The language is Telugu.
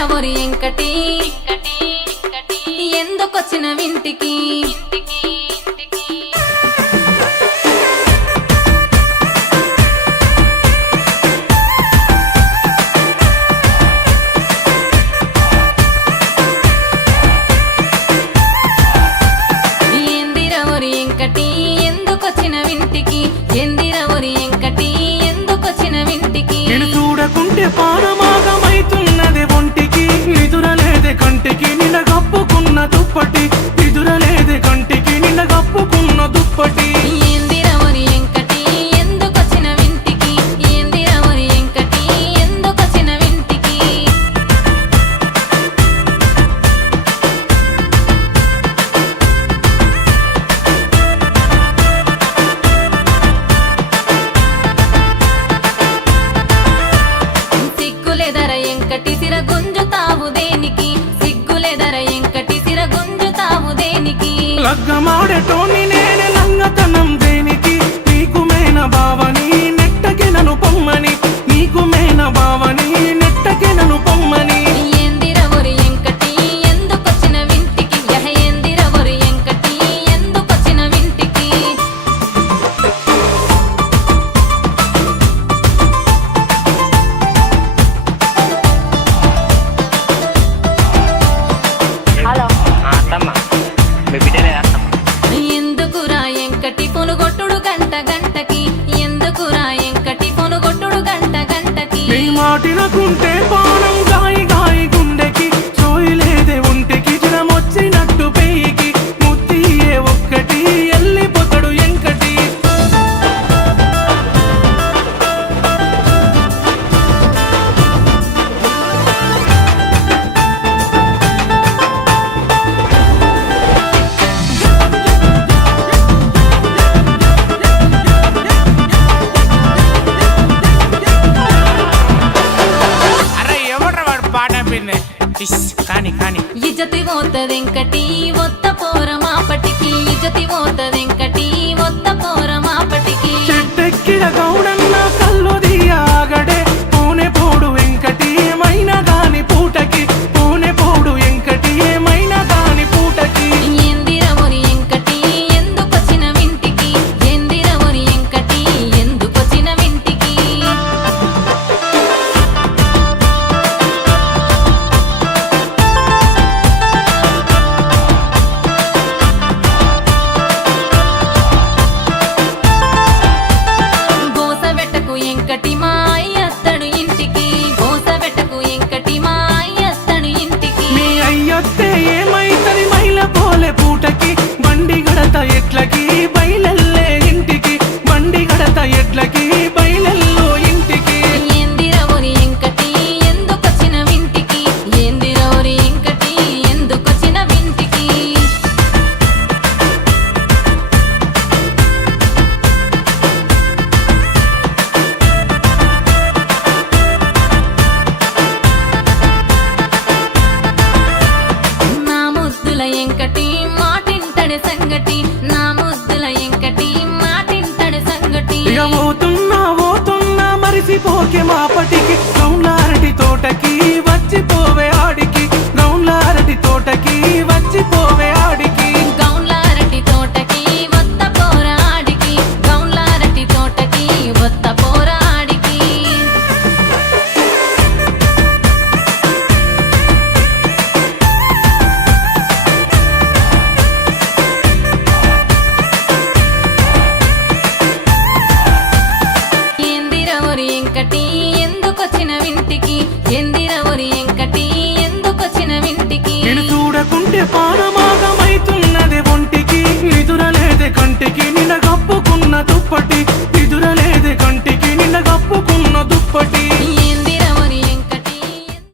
ఏందిరవరి ఎంకటి ఎందుకొచ్చిన వింటికి నేను చూడకుంటే పానమాగమైతున్నది ఒంటికి నిదురలేదే కంటికి నిన్న కప్పుకున్న దుప్పటి నిదురలేదే కంటికి నిన్న కప్పుకున్న దుప్పటి ఏందిరవరి ఎంకటి ఎందుకొచ్చిన వింటికి ఏందిరవరి ఎంకటి ఎందుకొచ్చిన వింటికి సిగ్గులేదర ఎంకటి సిర గుంజుతావు దేనికి సిగ్గులేదర ఎంకటి సిర గుంజుతావు దేనికి లగ్గమాడేటోని నేనే లంగతనం దేనికి నీకు మేన బావని నెట్టకి నన్ను పొమ్మని నీకు మేన బావని నెట్టకి నన్ను పొమ్మని ఏందిరవరి ఎంకటి ఎందుకొచ్చిన వింటికి యహ ఏందిరవరి ఎంకటి ఎందుకొచ్చిన వింటికి హలో అత్తమ్మ మీ బిడ్డలే అత్తమ్మ ఎందుకురా ఎంకటి పొనుగొట్టుడు గంట గంటకి ఎందుకురా ఎంకటి పొనుగొట్టుడు గంట గంటకి నీ మాటినకుంటే పానం గాయి గాయి గుండెకి చోయిలేదే ఒంటికి జ్వరమొచ్చినట్టు పెయ్యికి ముత్తియే ఒక్కటి ఎల్లిపోతాడు ఎంకటి అరే ఎవడ్రా వాడు పాట పిన్నే కానీ కానీ ఇజ్జతి పోతదెంకటి ఒత్త పోర మాపటికి ఇజ్జతి పోతదెంకటి ఒత్త పోర మాపటికి చెట్టెక్కిన గౌడన్న కళ్ళు దియాగడే పూనె పోడు వెంకటి ఏమైనా గాని పూటకి పూనె పోడు వెంకటి ఏమైనా గాని పూటకి ఏందిరవరి ఎంకటి ఎందుకొచ్చిన వింటికి ఏందిరవరి ఎంకటి ఎందుకొచ్చిన వింటికి గోసబెట్టకు ఎంకటి మా అయ్యత్తడు ఇంటికి గోసబెట్టకు ఎంకటి మా అయ్యత్తడు ఇంటికి నీ అయ్యొత్తే ఏమైతది మైల పోలే పూటకి బండి గడత ఎట్లకి బయలెల్లే ఇంటికి బండి గడత ఎట్లకి బయలెల్లో ఇంటికి ఏందిరవరి ఎంకటి ఎందుకొచ్చిన వింటికి ఏందిరవరి ఎంకటి ఎందుకొచ్చిన వింటికి నా ముద్దుల ఎంకటి మాటింటడి సంగటి నా ముద్దుల ఎంకటి మాటింటడి సంగటి ఇక పోతున్నా మరిసిపోకే మాపటికి గౌన్లారటి తోటకి వచ్చిపోవే ఆడికి గౌన్లారటి తోటకి వచ్చిపోవే ఆడికి గౌన్లారటి తోటకి వత్త పోరాడికి గౌన్లారటి తోటకి వత్త పోరాడికి ఏందిరవరి ఎంకటి ఎందుకొచ్చిన వింటికి ఏందిరవరి ఎంకటి ఎందుకొచ్చిన వింటికి నేను చూడకుంటే పానమా